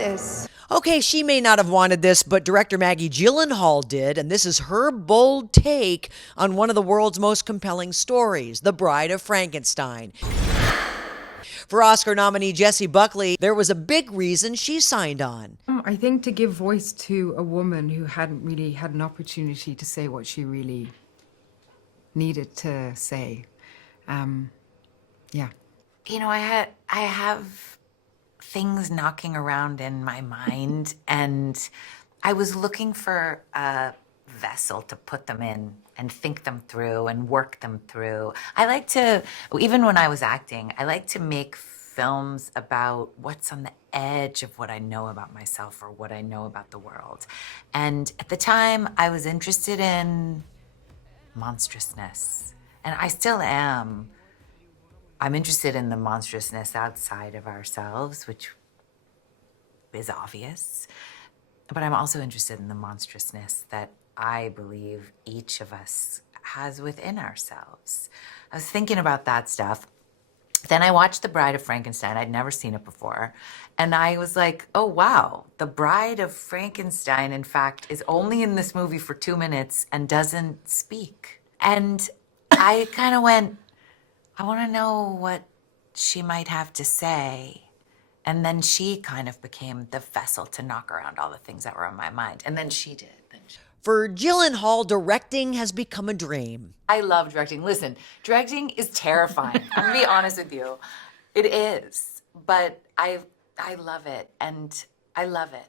this. Okay, she may not have wanted this, but director Maggie Gyllenhaal did, and this is her bold take on one of the world's most compelling stories, The Bride of Frankenstein. For Oscar nominee Jessie Buckley, there was a big reason she signed on. I think to give voice to a woman who hadn't really had an opportunity to say what she really needed to say. Yeah. You know, I have things knocking around in my mind, and I was looking for a vessel to put them in and think them through and work them through. I like to, even when I was acting, I like to make films about what's on the edge of what I know about myself or what I know about the world. And at the time, I was interested in monstrousness, and I still am. I'm interested in the monstrousness outside of ourselves, which is obvious, but I'm also interested in the monstrousness that I believe each of us has within ourselves. I was thinking about that stuff. Then I watched The Bride of Frankenstein. I'd never seen it before. And I was like, oh, wow, The Bride of Frankenstein, in fact, is only in this movie for 2 minutes and doesn't speak. And I kind of went, I want to know what she might have to say. And then she kind of became the vessel to knock around all the things that were on my mind. And then she did. For Gyllenhaal, directing has become a dream. I love directing. Listen, directing is terrifying. I'm gonna be honest with you. It is. But I love it. And I love it.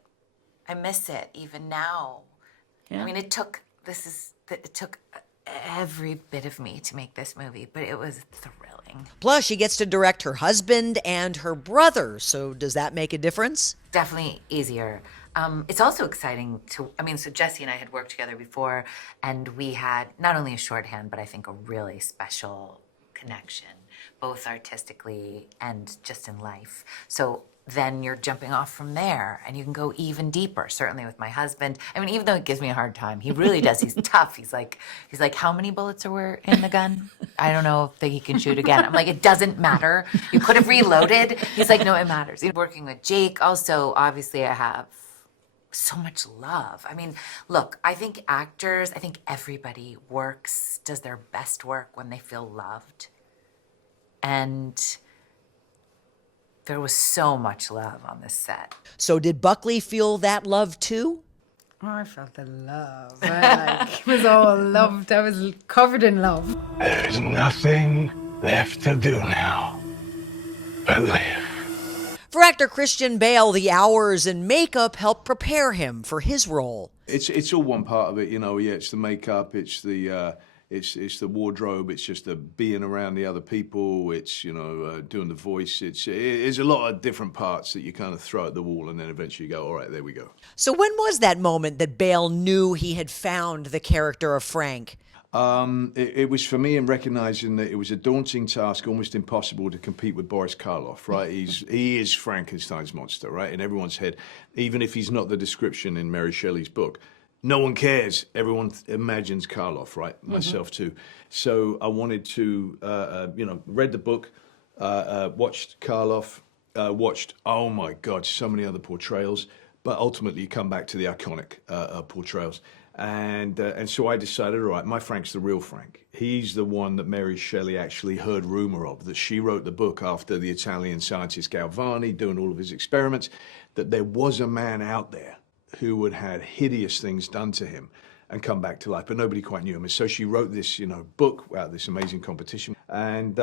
I miss it even now. Yeah. I mean, it took every bit of me to make this movie, but it was thrilling. Plus, she gets to direct her husband and her brother, so does that make a difference? Definitely easier. It's also exciting so Jessie and I had worked together before, and we had not only a shorthand, but I think a really special connection, both artistically and just in life. So then you're jumping off from there, and you can go even deeper, certainly with my husband. I mean, even though it gives me a hard time, he really does. He's tough. He's like, how many bullets were in the gun? I don't know if he can shoot again. I'm like, it doesn't matter. You could have reloaded. He's like, no, it matters. Working with Jake, also, obviously, I have so much love. I mean, look, I think everybody does their best work when they feel loved. And there was so much love on this set. So did Buckley feel that love too? Oh, I felt the love. It was all loved. I was covered in love. There's nothing left to do now but live. For actor Christian Bale, the hours and makeup helped prepare him for his role. It's all one part of it, you know. Yeah, it's the makeup, it's the wardrobe, it's just the being around the other people, it's, you know, doing the voice. It's a lot of different parts that you kind of throw at the wall, and then eventually you go, all right, there we go. So when was that moment that Bale knew he had found the character of Frank? It was for me in recognizing that it was a daunting task, almost impossible to compete with Boris Karloff, right? He is Frankenstein's monster, right? In everyone's head, even if he's not the description in Mary Shelley's book. No one cares. Everyone imagines Karloff, right? Myself too. So I wanted to, read the book, watched Karloff, watched, oh my God, so many other portrayals. But ultimately, you come back to the iconic portrayals. And so I decided, all right, my Frank's the real Frank. He's the one that Mary Shelley actually heard rumor of, that she wrote the book after the Italian scientist Galvani doing all of his experiments, that there was a man out there who had had hideous things done to him and come back to life, but nobody quite knew him. And so she wrote this, book out, this amazing competition, and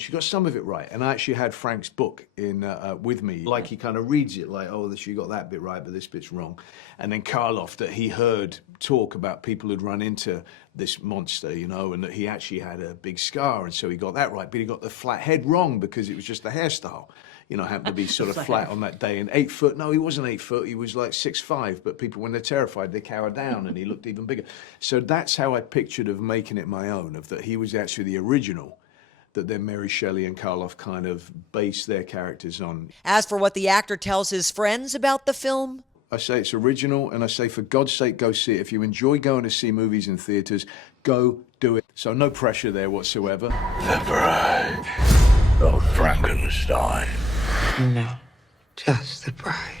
she got some of it right. And I actually had Frank's book in with me, like he kind of reads it, like, oh, she got that bit right, but this bit's wrong. And then Karloff, that he heard talk about people who'd run into this monster, and that he actually had a big scar, and so he got that right, but he got the flat head wrong because it was just the hairstyle. Happened to be sort of flat on that day. And 8 foot, no, he wasn't 8 foot, he was like 6'5", but people, when they're terrified, they cower down, and he looked even bigger. So that's how I pictured of making it my own, of that he was actually the original, that then Mary Shelley and Karloff kind of based their characters on. As for what the actor tells his friends about the film, I say it's original, and I say, for God's sake, go see it. If you enjoy going to see movies in theaters, go do it. So no pressure there whatsoever. The Bride of Frankenstein. No, just the bride.